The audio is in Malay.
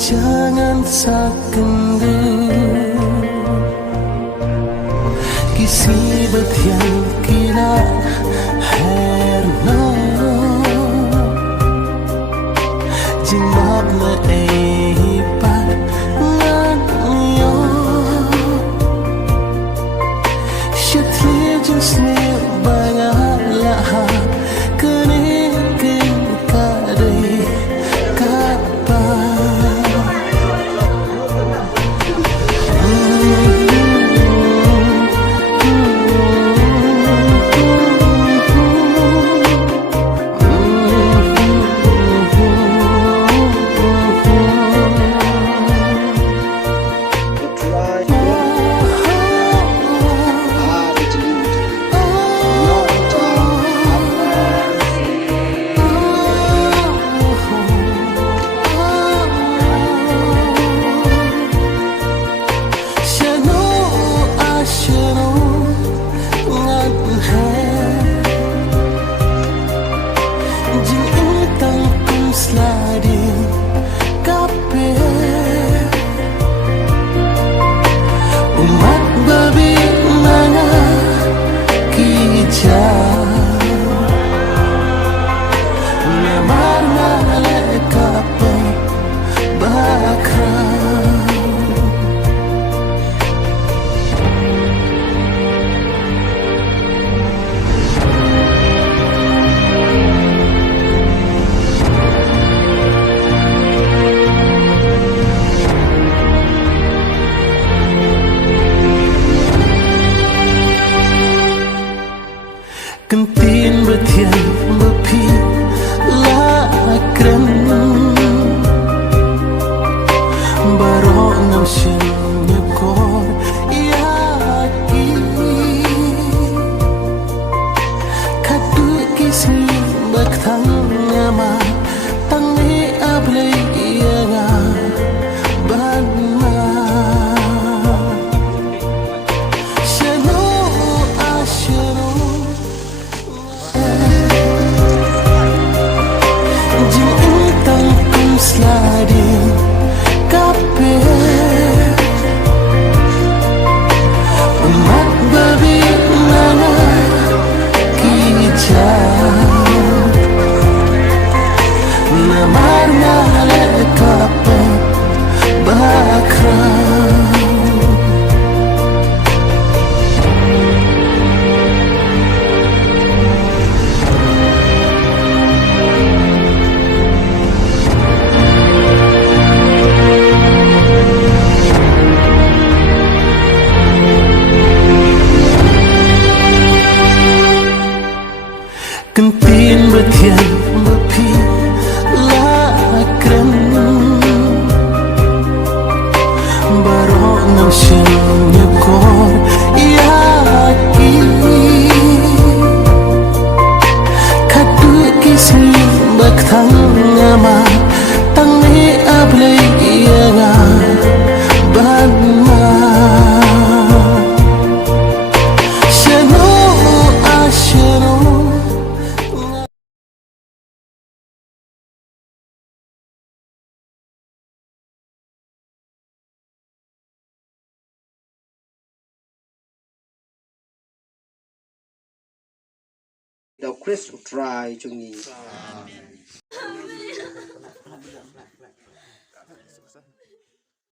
jangan sakende kisi batian kira herno jimbab na ehipat nganyo syatli jinsni banyak lahap kenekin kadai umat babi mana kija namar maleka apa bakra kentin betian bepi lakren barok nam shen nyekor yaki kadu kisni baktang nama tangi ablay yanga banma shano ashano sliding kape umat babi mana kija namar maleka apa bakra kentin betian bepi lakren barok nam shen nyekor yaki kadu kisni baktang nama tangi ablay yanga banma shano ashano The Chris try chung ni